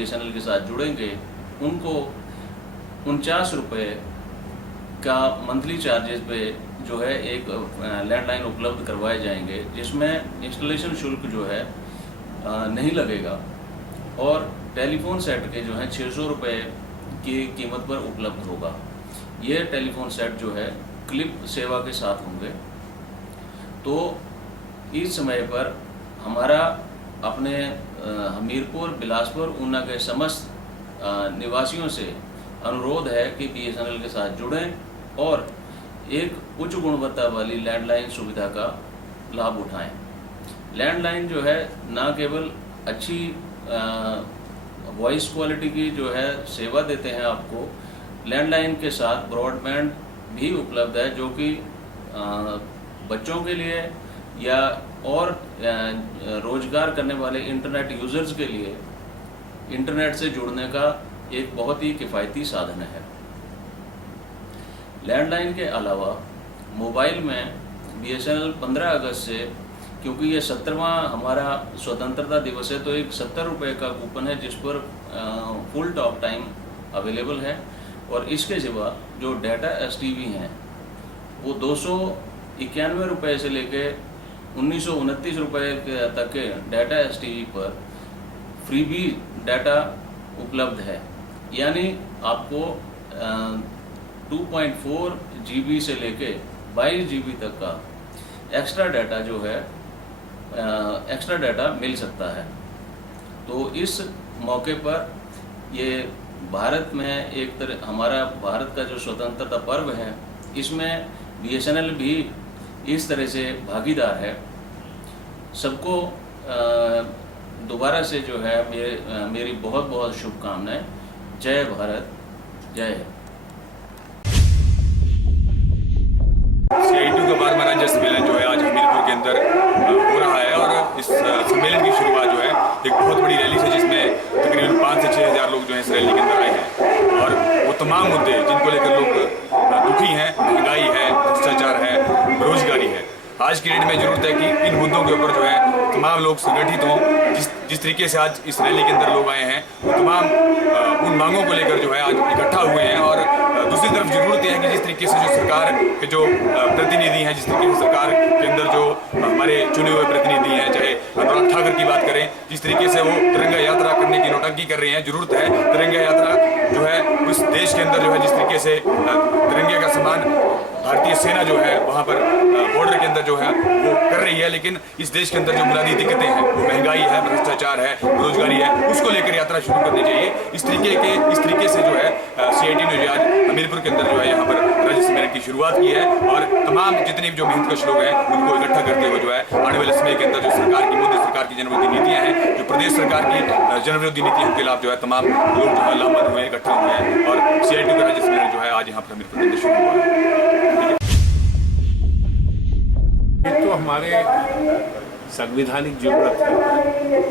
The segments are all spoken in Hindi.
BSNL के साथ जुड़ेंगे उनको 49 रुपये का मंथली चार्जेस पे जो है एक लैंडलाइन उपलब्ध करवाए जाएंगे, जिसमें इंस्टॉलेशन शुल्क जो है नहीं लगेगा और टेलीफोन सेट के जो है 600 रुपये की कीमत पर उपलब्ध होगा। ये टेलीफोन सेट जो है क्लिप सेवा के साथ होंगे। तो इस समय पर हमारा अपने हमीरपुर, बिलासपुर, ऊना के समस्त निवासियों से अनुरोध है कि BSNL के साथ जुड़ें और एक उच्च गुणवत्ता वाली लैंडलाइन सुविधा का लाभ उठाएं। लैंडलाइन जो है ना केवल अच्छी वॉइस क्वालिटी की जो है सेवा देते हैं आपको, लैंडलाइन के साथ ब्रॉडबैंड भी उपलब्ध है, जो कि बच्चों के लिए या और रोजगार करने वाले इंटरनेट यूजर्स के लिए इंटरनेट से जुड़ने का एक बहुत ही किफ़ायती साधन है। लैंडलाइन के अलावा मोबाइल में BSNL 15 अगस्त से, क्योंकि ये 70वां हमारा स्वतंत्रता दिवस है, तो एक 70 रुपये का कूपन है जिस पर फुल टॉक टाइम अवेलेबल है। और इसके सिवा जो डाटा STV हैं वो 291 रुपये से लेके 1929 रुपये तक के डाटा STV पर फ्रीबी डाटा उपलब्ध है। यानी आपको 2.4 GB से लेके 22 GB तक का एक्स्ट्रा डाटा जो है एक्स्ट्रा डाटा मिल सकता है। तो इस मौके पर ये भारत में एक तरह हमारा भारत का जो स्वतंत्रता पर्व है, इसमें BSNL भी इस तरह से भागीदार है। सबको दोबारा से जो है मेरी बहुत बहुत शुभकामनाएं। जय भारत, जय हिंद। CITU का 12वां राज्य सम्मेलन जो है आज हमीरपुर के अंदर हो रहा है और इस सम्मेलन की शुरुआत जो है एक बहुत बड़ी रैली से, जिसमें तकरीबन 5 से 6 हज़ार लोग जो है इस रैली के अंदर आए हैं। और वो तमाम मुद्दे जिनको लेकर लोग दुखी हैं, महंगाई है, भ्रष्टाचार है, बेरोजगारी है, आज की डेट में जरूरत है कि इन मुद्दों के ऊपर जो है तमाम लोग संगठित हों। जिस तरीके से आज इस रैली के अंदर लोग आए हैं, वो तमाम उन मांगों को लेकर जो है आज इकट्ठा हुए हैं। और दूसरी तरफ जरूरत है कि जिस तरीके से जो सरकार के जो प्रतिनिधि हैं, जिस तरीके से सरकार के अंदर जो हमारे चुने हुए प्रतिनिधि हैं, चाहे अनुराग ठाकुर की बात करें, जिस तरीके से वो तिरंगा यात्रा करने की नौटंकी कर रहे हैं, जरूरत है तिरंगा यात्रा जो है उस देश के अंदर जो है जिस तरीके से तिरंगे का सम्मान भारतीय सेना जो है वहाँ पर बॉर्डर के अंदर जो है वो कर रही है, लेकिन इस देश के अंदर जो बुनियादी दिक्कतें हैं, वो महंगाई है, भ्रष्टाचार है, बेरोजगारी है, उसको लेकर यात्रा शुरू करनी चाहिए। इस तरीके से जो है CITU ने आज हमीरपुर के अंदर जो है यहाँ पर राज्य सम्मेलन की शुरुआत की है और तमाम जितने भी जो मेहनतकश लोग हैं उनको इकट्ठा करते हुए जो है आने वाले समय के अंदर जो सरकार की मोदी सरकार की जनविरोधी नीतियाँ हैं, जो प्रदेश सरकार की जनविरोधी नीतियों के खिलाफ जो है तमाम लोग जो है लामबंद हुए, इकट्ठे हुए हैं और CITU का राज्य सम्मेलन जो है आज यहाँ पर हमीरपुर के अंदर शुरू हुआ है। तो हमारे संवैधानिक जरूरत है।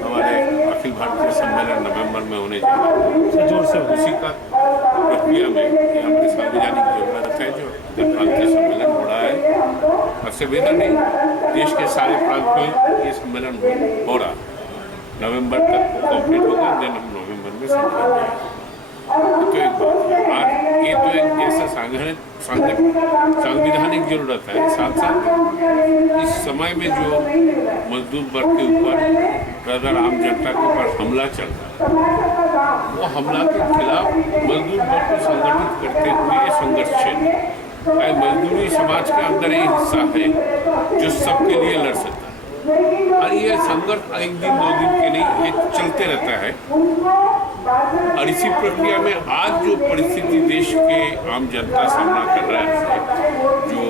हमारे अखिल भारतीय सम्मेलन नवंबर में होने जा रहा है, जोर से उसी का प्रक्रिया में हमारी संवैधानिक जरूरत है। जो अखिल भारतीय सम्मेलन हो रहा है और संविधान नहीं, देश के सारे प्रांत में ये सम्मेलन हो रहा है। नवंबर तक कंप्लीट होगा, देन हम नवंबर में सम्मेलन जाएंगे। तो एक बात है, आज ये तो एक जैसा संवैधानिक जरूरत है, साथ साथ इस समय में जो मजदूर वर्ग के ऊपर अगर आम जनता के ऊपर हमला चल रहा है, वो हमला के खिलाफ मजदूर वर्ग को संगठित करते हुए ये संघर्ष है। मजदूरी समाज के अंदर एक हिस्सा है जो सबके लिए लड़ सकता है और ये संघर्ष एक दिन 2 दिन के लिए ये चलते रहता है। और इसी प्रक्रिया में आज जो परिस्थिति देश के आम जनता सामना कर रहा है, जो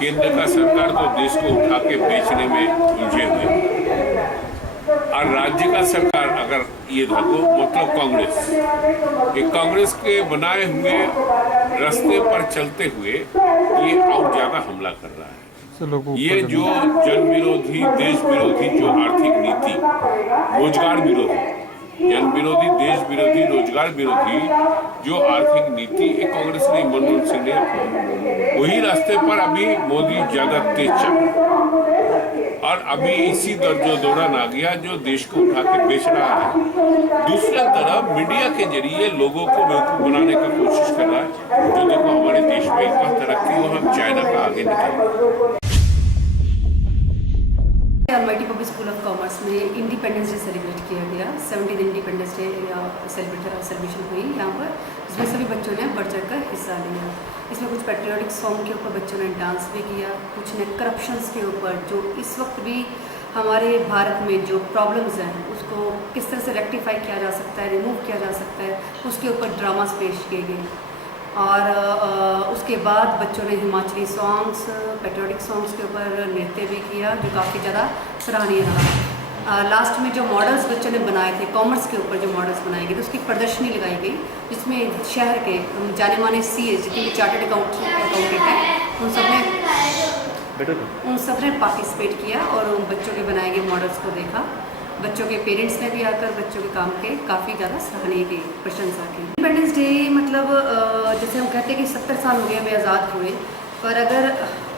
केंद्र का सरकार तो देश को उठा के बेचने में उलझे हुए और राज्य का सरकार अगर ये देखो मतलब कांग्रेस के बनाए हुए रास्ते पर चलते हुए ये और ज्यादा हमला कर रहा है। ये जो जन विरोधी, देश विरोधी जो आर्थिक नीति, रोजगार विरोधी, जन विरोधी, देश विरोधी, रोजगार विरोधी जो आर्थिक नीति एक कांग्रेस ने, मनमोहन सिंह ने, वही रास्ते पर अभी मोदी ज्यादा तेज चल। और अभी इसी दौरान आ गया जो देश को उठा के बेच रहा है। दूसरा तरफ मीडिया के जरिए लोगों को बेवकूफ बनाने का कोशिश कर रहा है, जो देखो हमारे देश में इतना तरक्की हो, हम चाइना का आगे निकल। Almighty public school of commerce में इंडिपेंडेंस डे सेलिब्रेट किया गया। 17 इंडिपेंडेंस डे सेलिब्रेशन हुई यहाँ पर, जिसमें सभी बच्चों ने बढ़ चढ़ कर हिस्सा लिया। इसमें कुछ पेट्रियोटिक सॉन्ग के ऊपर बच्चों ने डांस भी किया, कुछ ने करप्शंस के ऊपर, जो इस वक्त भी हमारे भारत में जो प्रॉब्लम्स हैं उसको किस तरह से रेक्टिफाई किया जा सकता है, रिमूव किया जा सकता है, उसके ऊपर ड्रामास पेश किए गए। और उसके बाद बच्चों ने हिमाचली सॉन्ग्स, पेट्रियोटिक सॉन्ग्स के ऊपर नृत्य भी किया, जो काफ़ी ज़्यादा सराहनीय रहा। लास्ट में जो मॉडल्स बच्चों ने बनाए थे, कॉमर्स के ऊपर जो मॉडल्स बनाए गए थे, उसकी प्रदर्शनी लगाई गई, जिसमें शहर के जाने माने CAs जितने भी चार्टर्ड अकाउंटेंट हैं उन सब ने पार्टिसिपेट किया और उन बच्चों के बनाए गए मॉडल्स को देखा। बच्चों के पेरेंट्स ने भी आकर बच्चों के काम के काफ़ी ज़्यादा सराहनीय की, प्रशंसा की। इंडिपेंडेंस डे मतलब जैसे हम कहते हैं कि 70 साल हो गए हमें आज़ाद हुए, पर अगर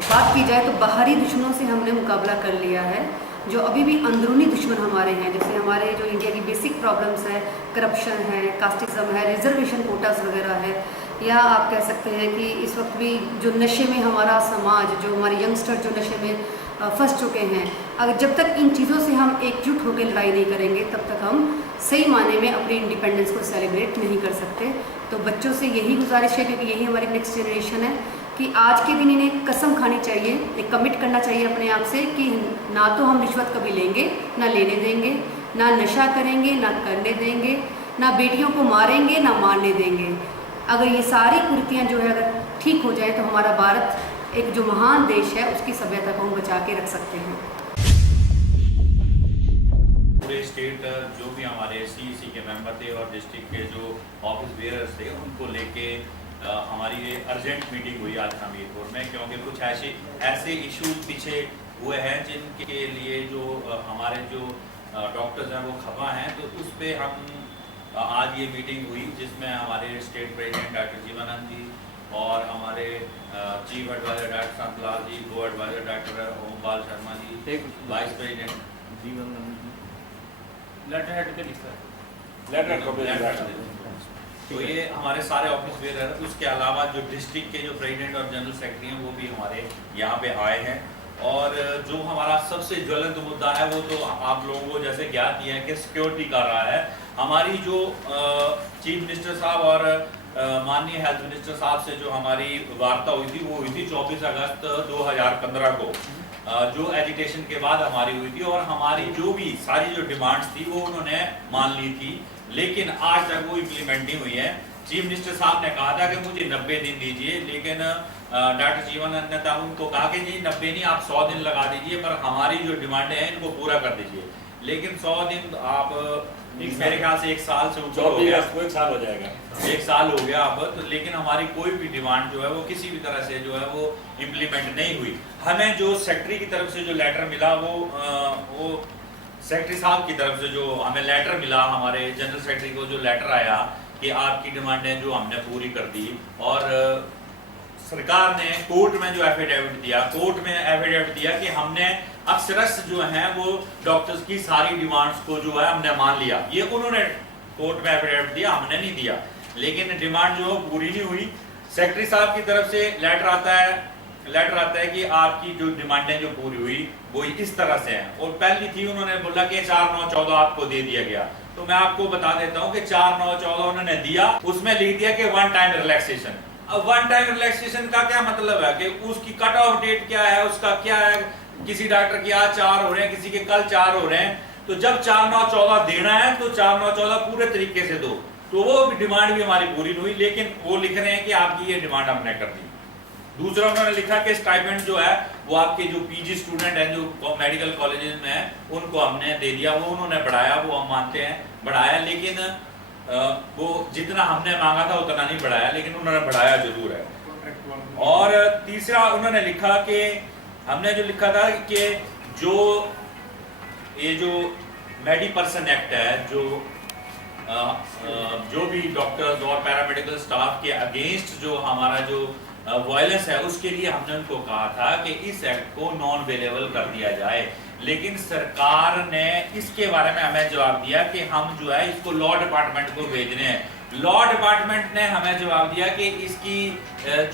बात की जाए तो बाहरी दुश्मनों से हमने मुकाबला कर लिया है। जो अभी भी अंदरूनी दुश्मन हमारे हैं, जैसे हमारे जो इंडिया की बेसिक प्रॉब्लम्स है, करप्शन है, कास्टिज्म है, रिजर्वेशन कोटास वगैरह है, या आप कह सकते हैं कि इस वक्त भी जो नशे में हमारा समाज, जो हमारे यंगस्टर जो नशे में फंस चुके हैं, अगर जब तक इन चीज़ों से हम एकजुट होकर लड़ाई नहीं करेंगे तब तक हम सही माने में अपनी इंडिपेंडेंस को सेलिब्रेट नहीं कर सकते। तो बच्चों से यही गुजारिश है, क्योंकि यही हमारी नेक्स्ट जनरेशन है, कि आज के दिन इन्हें कसम खानी चाहिए, एक कमिट करना चाहिए अपने आप से कि ना तो हम रिश्वत कभी लेंगे, ना लेने देंगे, ना नशा करेंगे, ना करने देंगे, ना बेटियों को मारेंगे, ना मारने देंगे। अगर ये सारी कुरीतियाँ जो है अगर ठीक हो जाए तो हमारा भारत एक जो महान देश है उसकी सभ्यता को हम बचा के रख सकते हैं। पूरे स्टेट जो भी हमारे CEC के मेंबर थे और डिस्ट्रिक्ट के जो ऑफिस बेयरर्स थे, उनको लेके हमारी ये अर्जेंट मीटिंग हुई आज हमीरपुर में, क्योंकि कुछ ऐसे इश्यूज पीछे हुए हैं जिनके लिए जो हमारे जो डॉक्टर्स हैं वो खफा हैं। तो उस पर हम आज ये मीटिंग हुई, जिसमें हमारे स्टेट प्रेसिडेंट डॉक्टर जीवानंद जी और हमारे चीफ एडवाइजर डॉक्टर शांतलाल जी, को adviser doctor Ompal Sharma ji, vice president Jivanand तो ये हमारे सारे ऑफिस बेयर हैं। उसके अलावा जो डिस्ट्रिक्ट के जो प्रेसिडेंट और जनरल सेक्रेटरी हैं वो भी हमारे यहाँ पे आए हैं। और जो हमारा सबसे ज्वलंत मुद्दा है वो तो आप लोगों को जैसे ज्ञात ही है कि सिक्योरिटी का रहा है। हमारी जो चीफ मिनिस्टर साहब और माननीय हेल्थ मिनिस्टर साहब से जो हमारी वार्ता हुई थी वो हुई थी 24 अगस्त 2015 को, जो एजिटेशन के बाद हमारी हुई थी, और हमारी जो भी सारी जो डिमांड्स थी वो उन्होंने मान ली थी, लेकिन आज तक वो इम्प्लीमेंट नहीं हुई है। चीफ मिनिस्टर साहब ने कहा था कि मुझे 90 दिन दीजिए, लेकिन डॉक्टर जीवानंद ने तब उनको कहा कि जी 90 नहीं, आप 100 दिन लगा दीजिए, पर हमारी जो डिमांडें हैं इनको पूरा कर दीजिए। लेकिन 100 दिन आप मेरे ख्याल से 1 साल से ऊपर हो गया, 1 साल हो जाएगा, 1 साल हो गया अब तो, लेकिन हमारी कोई भी डिमांड जो है वो किसी भी तरह से जो है वो इम्प्लीमेंट नहीं हुई। हमें जो सेक्रेटरी की तरफ से जो लेटर मिला वो सेक्रेटरी साहब की तरफ से जो हमें लेटर मिला, हमारे जनरल सेक्रेटरी को जो लेटर आया कि आपकी डिमांडें जो हमने पूरी कर दी, और सरकार ने कोर्ट में जो एफिडेविट दिया, कोर्ट में एफिडेविट दिया कि हमने अक्सरस जो हैं वो डॉक्टर्स की सारी डिमांड्स को जो है हमने मान लिया। ये उन्होंने कोर्ट में एफिडेविट दिया, हमने नहीं दिया, लेकिन डिमांड जो पूरी नहीं हुई। सेक्रेटरी साहब की तरफ से लेटर आता है कि आपकी जो डिमांडें जो पूरी हुई वो इस तरह से हैं, और पहली थी उन्होंने बोला कि 4/9/14 आपको दे दिया गया। तो मैं आपको बता देता हूँ कि 4/9/14 उन्होंने दिया, उसमें लिख दिया कि 1 टाइम रिलैक्सेशन। अब 1 टाइम रिलैक्सेशन का क्या मतलब है कि उसकी कट ऑफ डेट क्या है, उसका क्या है, किसी डॉक्टर के आज 4 हो रहे हैं, किसी के कल 4 हो रहे हैं, तो जब 4/9/14 देना है तो 4/9/14 पूरे तरीके से दो। तो वो डिमांड भी हमारी पूरी नहीं हुई, लेकिन वो लिख रहे हैं कि आपकी ये डिमांड हमने कर दी। दूसरा उन्होंने लिखा कि स्टाइपेंड जो है वो आपके जो PG स्टूडेंट हैं जो मेडिकल कॉलेजेस में हैं उनको हमने दे दिया, वो उन्होंने बढ़ाया, वो हम मानते हैं बढ़ाया, लेकिन वो जितना हमने मांगा था उतना नहीं बढ़ाया, लेकिन उन्होंने बढ़ाया जरूर है। और तीसरा उन्होंने लिखा कि हमने जो लिखा था कि ये जो मेडिपर्सन एक्ट है, जो भी डॉक्टर्स और पैरामेडिकल स्टाफ के अगेंस्ट जो हमारा जो वायलेंस है, उसके लिए हमने उनको कहा था कि इस एक्ट को नॉन अवेलेबल कर दिया जाए। लेकिन सरकार ने इसके बारे में हमें जवाब दिया कि हम जो है इसको लॉ डिपार्टमेंट को भेजने हैं। लॉ डिपार्टमेंट ने हमें जवाब दिया कि इसकी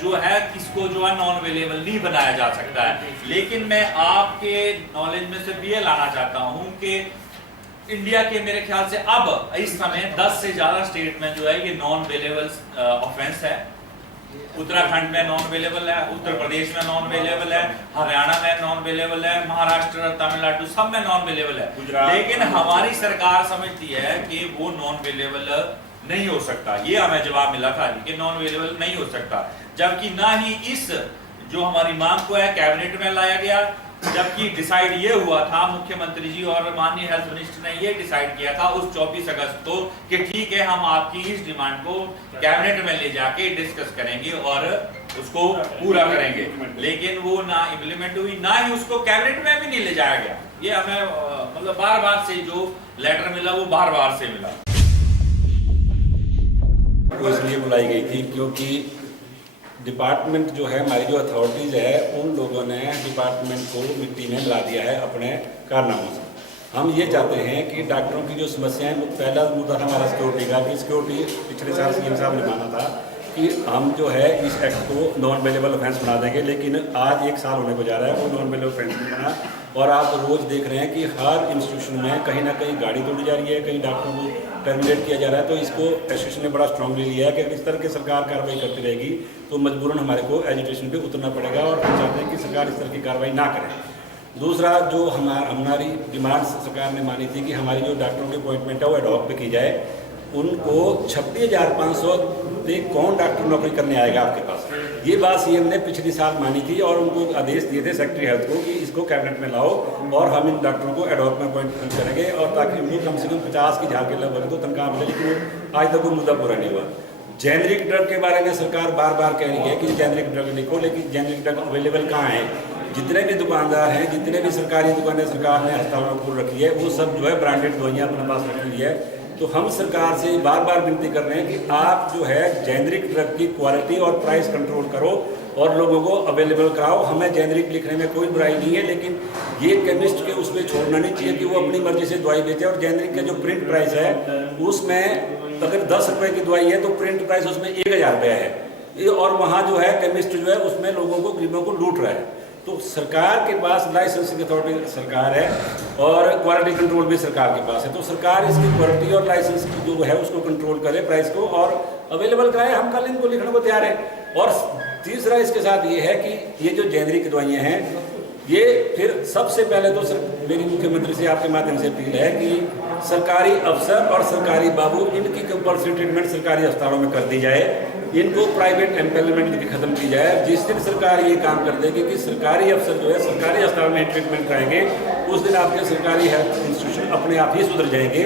जो है किसको जो है नॉन अवेलेबल नहीं बनाया जा सकता है। लेकिन मैं आपके नॉलेज में से ये लाना चाहता हूं कि इंडिया के मेरे ख्याल से अब इस समय 10 से ज्यादा स्टेट में जो है ये नॉन अवेलेबल ऑफेंस है। उत्तराखंड में नॉन अवेलेबल है, उत्तर प्रदेश में नॉन अवेलेबल है, हरियाणा में नॉन अवेलेबल है, महाराष्ट्र, तमिलनाडु सब में नॉन अवेलेबल है। लेकिन हमारी सरकार समझती है कि वो नॉन अवेलेबल नहीं हो सकता। ये हमें जवाब मिला था कि नॉन अवेलेबल नहीं हो सकता, जबकि ना ही इस जो हमारी मांग को है कैबिनेट में लाया गया, जबकि डिसाइड ये हुआ था, मुख्यमंत्री जी और माननीय हेल्थ मिनिस्टर ने ये डिसाइड किया था उस 24 अगस्त को कि ठीक है हम आपकी इस डिमांड को कैबिनेट में ले जाके डिस्कस करेंगे और उसको पूरा करेंगे। लेकिन वो ना इम्प्लीमेंट हुई, ना ही उसको कैबिनेट में भी नहीं ले जाया गया। ये हमें मतलब बार बार से जो लेटर मिला वो बार बार से मिला। इसलिए बुलाई गई थी क्योंकि डिपार्टमेंट जो है, हमारी जो अथॉरिटीज़ है, उन लोगों ने डिपार्टमेंट को मिट्टी में मिला दिया है अपने कारनामों से। हम ये चाहते हैं कि डॉक्टरों की जो समस्याएं, पहला मुद्दा था हमारा सिक्योरिटी का, कि सिक्योरिटी पिछले साल सीएम साहब ने माना था कि हम जो है इस एक्ट को नॉन अवेलेबल ऑफेंस बना देंगे, लेकिन आज 1 साल होने को जा रहा है वो नॉन अवेलेबल ऑफेंस नहीं बना। और आप रोज़ देख रहे हैं कि हर इंस्टीट्यूशन में कहीं ना कहीं गाड़ी तोड़ी जा रही है, कहीं डॉक्टरों को टर्मिनेट किया जा रहा है। तो इसको एसोसिएशन ने बड़ा स्ट्रांगली लिया है कि अगर इस तरह की सरकार कार्रवाई करती रहेगी तो मजबूरन हमारे को एजुटेशन पे उतरना पड़ेगा, और हम चाहते हैं कि सरकार इस तरह की कार्रवाई ना करे। दूसरा जो हमारी डिमांड सरकार ने मानी थी कि हमारी जो डॉक्टरों की अपॉइंटमेंट है वो एडॉप्ट पे की जाए। उनको 26,500 पे कौन डॉक्टर नौकरी करने आएगा आपके पास, ये बात सीएम ने पिछले साल मानी थी और उनको आदेश दिए थे सेक्रेटरी हेल्थ को कि इसको कैबिनेट में लाओ और हम इन डॉक्टरों को एडॉप्ट में अपॉइंट करेंगे, और ताकि उनको कम से कम 50 की झाड़ के लगभग तो तनख्वाह मिले। लेकिन आज तक वो मुद्दा पूरा नहीं हुआ। जेनरिक ड्रग के बारे में सरकार बार बार कह रही है कि जेनरिक ड्रग लिखो, लेकिन जेनरिक ड्रग अवेलेबल कहाँ है? जितने भी दुकानदार हैं, जितने भी सरकारी दुकानें सरकार ने अस्पतालों में खोल रखी है, वो सब जो है ब्रांडेड दवाइयाँ अपने पास रखी हुई है। तो हम सरकार से बार बार विनती कर रहे हैं कि आप जो है जेनरिक ड्रग की क्वालिटी और प्राइस कंट्रोल करो और लोगों को अवेलेबल कराओ। हमें जेनरिक लिखने में कोई बुराई नहीं है, लेकिन ये केमिस्ट के उसमें छोड़ना नहीं चाहिए कि वो अपनी मर्जी से दवाई बेचे। और जेनरिक का जो प्रिंट प्राइस है उसमें अगर 10 रुपये की दवाई है तो प्रिंट प्राइस उसमें 1,000 रुपया है, और वहाँ जो है केमिस्ट जो है उसमें लोगों को, गरीबों को लूट रहा है। तो सरकार के पास लाइसेंसिंग अथॉरिटी सरकार है और क्वालिटी कंट्रोल भी सरकार के पास है। तो सरकार इसकी क्वालिटी और लाइसेंस जो है उसको कंट्रोल करे, प्राइस को, और अवेलेबल कराए। हम कल इनको लिखने को तैयार हैं। और तीसरा इसके साथ ये है कि ये जो जेनरिक दवाइयाँ हैं, ये फिर सबसे पहले तो मेरी मुख्यमंत्री से आपके माध्यम से अपील है कि सरकारी अफसर और सरकारी बाबू, इनकी कंपल्सरी ट्रीटमेंट सरकारी अस्पतालों में कर दी जाए, इनको प्राइवेट एम्प्लॉयमेंट भी खत्म की जाए। जिस दिन सरकार ये काम कर देगी कि सरकारी अफसर जो है सरकारी अस्पताल में ट्रीटमेंट कराएंगे, उस दिन आपके सरकारी हेल्थ इंस्टीट्यूशन अपने आप ही सुधर जाएंगे।